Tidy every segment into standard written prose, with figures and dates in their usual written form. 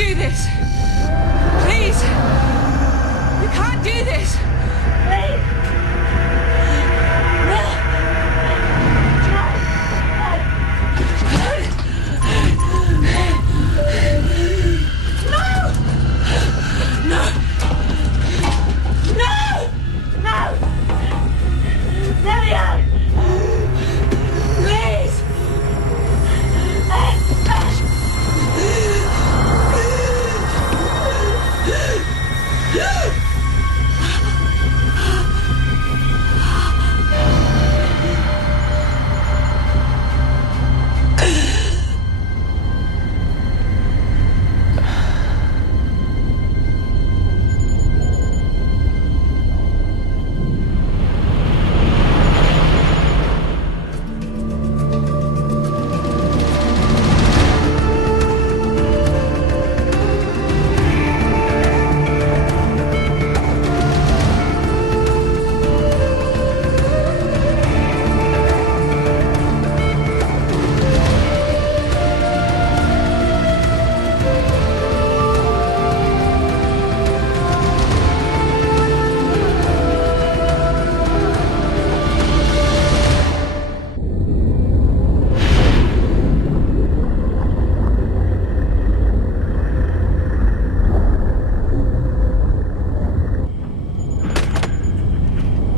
do this. Please. You can't do this. Please.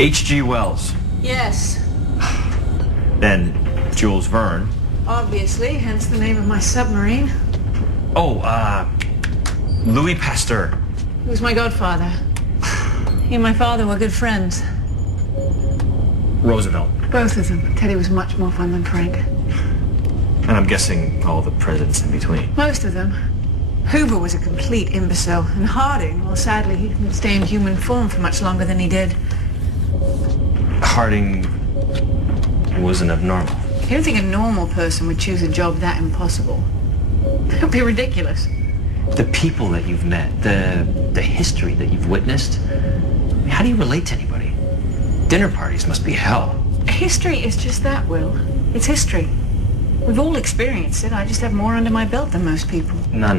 H.G. Wells. Yes. Then Jules Verne. Obviously, hence the name of my submarine. Oh, Louis Pasteur. He was my godfather. He and my father were good friends. Roosevelt. Both of them. Teddy was much more fun than Frank. And I'm guessing all the presidents in between. Most of them. Hoover was a complete imbecile. And Harding, well, sadly, he didn't stay in human form for much longer than he did. Harding wasn't abnormal. You don't think a normal person would choose a job that impossible? That would be ridiculous. The people that you've met, the history that you've witnessed, how do you relate to anybody? Dinner parties must be hell. History is just that, Will. It's history. We've all experienced it. I just have more under my belt than most people. No.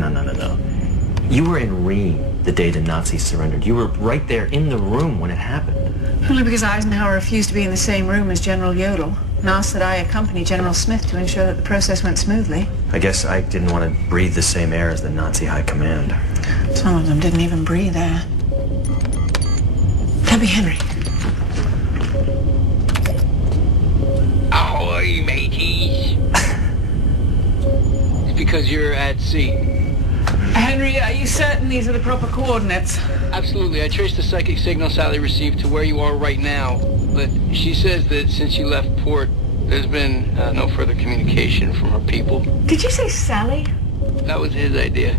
You were in Rheims the day the Nazis surrendered. You were right there in the room when it happened. Only because Eisenhower refused to be in the same room as General Jodl and asked that I accompany General Smith to ensure that the process went smoothly. I guess Ike didn't want to breathe the same air as the Nazi high command. Some of them didn't even breathe air. That'd be Henry. Ahoy, mateys. It's because you're at sea. Henry, are you certain these are the proper coordinates? Absolutely. I traced the psychic signal Sally received to where you are right now. But she says that since you left port, there's been no further communication from her people. Did you say Sally? That was his idea.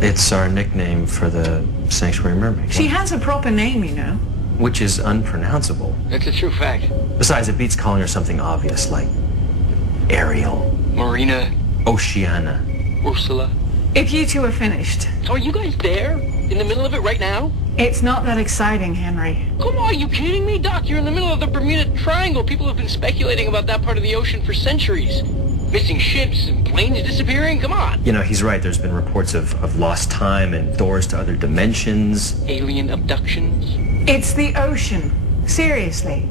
It's our nickname for the sanctuary mermaid. She has a proper name, you know. Which is unpronounceable. That's a true fact. Besides, it beats calling her something obvious like Ariel, Marina, Oceana, Ursula. If you two are finished. So are you guys there? In the middle of it right now? It's not that exciting, Henry. Come on, are you kidding me? Doc, you're in the middle of the Bermuda Triangle. People have been speculating about that part of the ocean for centuries. Missing ships and planes disappearing? Come on. You know, he's right. There's been reports of lost time and doors to other dimensions. Alien abductions? It's the ocean. Seriously.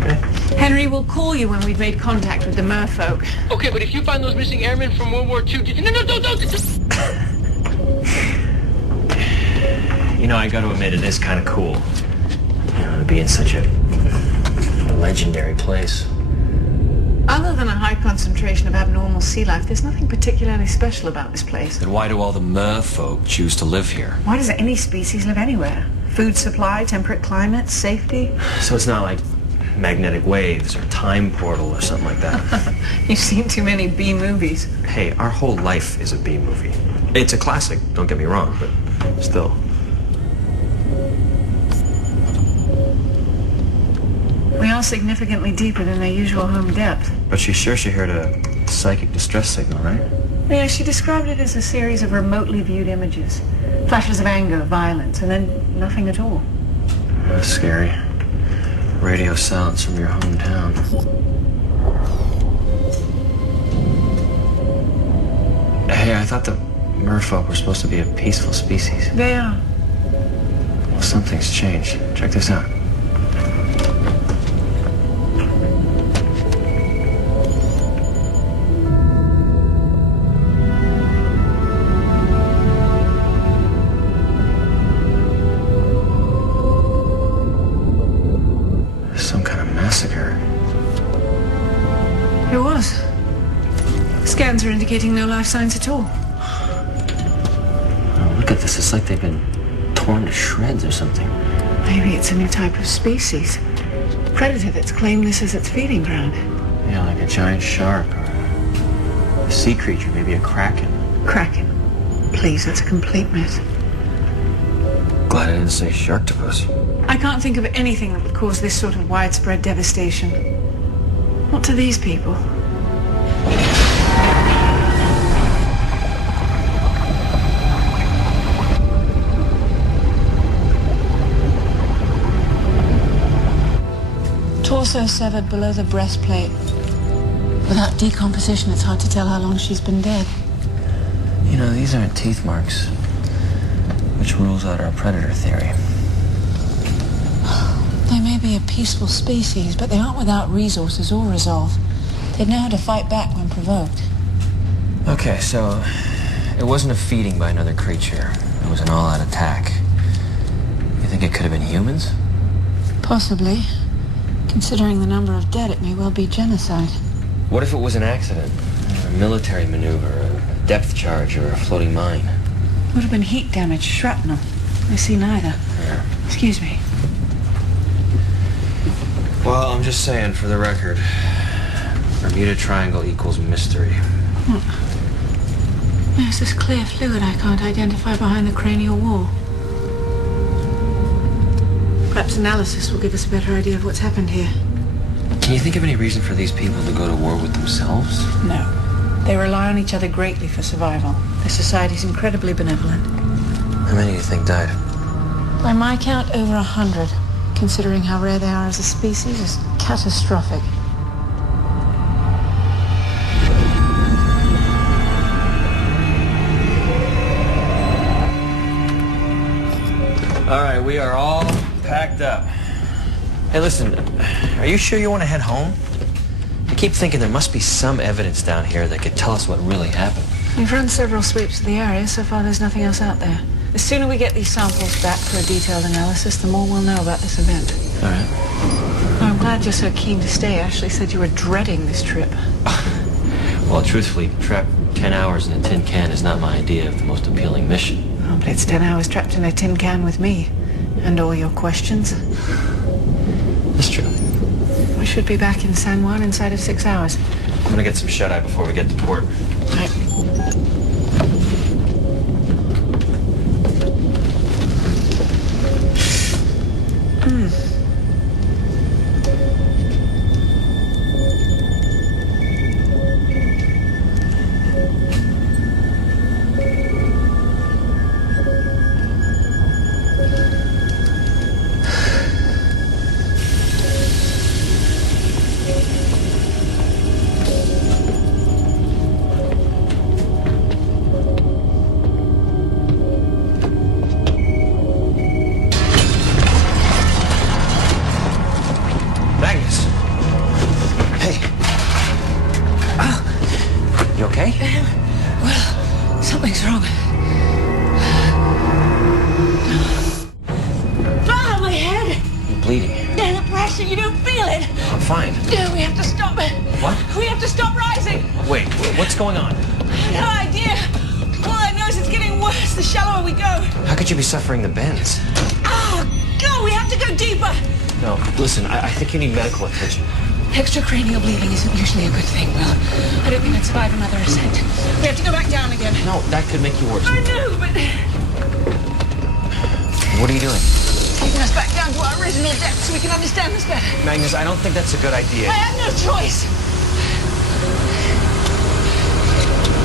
Okay. Henry will call you when we've made contact with the merfolk. Okay, but if you find those missing airmen from World War II... No, don't! You know, I got to admit, it is kind of cool. You know, to be in such a legendary place. Other than a high concentration of abnormal sea life, there's nothing particularly special about this place. Then why do all the merfolk choose to live here? Why does any species live anywhere? Food supply, temperate climate, safety? So it's not like magnetic waves or time portal or something like that. You've seen too many B movies. Hey, our whole life is a B movie. It's a classic, don't get me wrong, but still. We are significantly deeper than their usual home depth. But she's sure she heard a psychic distress signal, right? Yeah, she described it as a series of remotely viewed images. Flashes of anger, violence, and then nothing at all. That's scary. Radio sounds from your hometown. Hey, I thought the merfolk were supposed to be a peaceful species. They are. Well, something's changed. Check this out. Some kind of massacre. It was. Scans are indicating no life signs at all. Oh, look at this. It's like they've been torn to shreds or something. Maybe it's a new type of species. Predator that's claimed this as its feeding ground. Yeah, like a giant shark or a sea creature, maybe a kraken. Kraken. Please, that's a complete myth. Glad I didn't say sharktopus. I can't think of anything that would cause this sort of widespread devastation. Not to these people. Torso severed below the breastplate. Without decomposition, it's hard to tell how long she's been dead. You know, these aren't teeth marks, which rules out our predator theory. They may be a peaceful species, but they aren't without resources or resolve. They'd know how to fight back when provoked. Okay, so it wasn't a feeding by another creature. It was an all-out attack. You think it could have been humans? Possibly. Considering the number of dead, it may well be genocide. What if it was an accident? A military maneuver, a depth charge, or a floating mine? Would have been heat damage, shrapnel. I see neither. Yeah. Excuse me. Well, I'm just saying, for the record, Bermuda Triangle equals mystery. There's this clear fluid I can't identify behind the cranial wall. Perhaps analysis will give us a better idea of what's happened here. Can you think of any reason for these people to go to war with themselves? No. They rely on each other greatly for survival. Their society's incredibly benevolent. How many do you think died? By my count, over 100. Considering how rare they are as a species, is catastrophic. All right, we are all packed up. Hey, listen, are you sure you want to head home? I keep thinking there must be some evidence down here that could tell us what really happened. We've run several sweeps of the area. So far, there's nothing else out there. The sooner we get these samples back for a detailed analysis, the more we'll know about this event. All right. I'm glad you're so keen to stay. Ashley said you were dreading this trip. Well, truthfully, trapped 10 hours in a tin can is not my idea of the most appealing mission. Oh, but it's 10 hours trapped in a tin can with me. And all your questions. That's true. We should be back in San Juan inside of 6 hours. I'm gonna get some shut-eye before we get to port. Right. Magnus! Hey! You okay? Well, something's wrong. Ah, my head! You're bleeding. The pressure, you don't feel it. I'm fine. No, we have to stop it. What? We have to stop rising. Wait, what's going on? No idea. All I know is it's getting worse the shallower we go. How could you be suffering the bends? Oh, go! We have to go deeper. No, listen, I think you need medical attention. Extracranial bleeding isn't usually a good thing, Will. I don't think I'd survive another ascent. We have to go back down again. No, that could make you worse. I know, but What are you doing? taking us back down to our original depth so we can understand this better. Magnus, I don't think that's a good idea. I have no choice.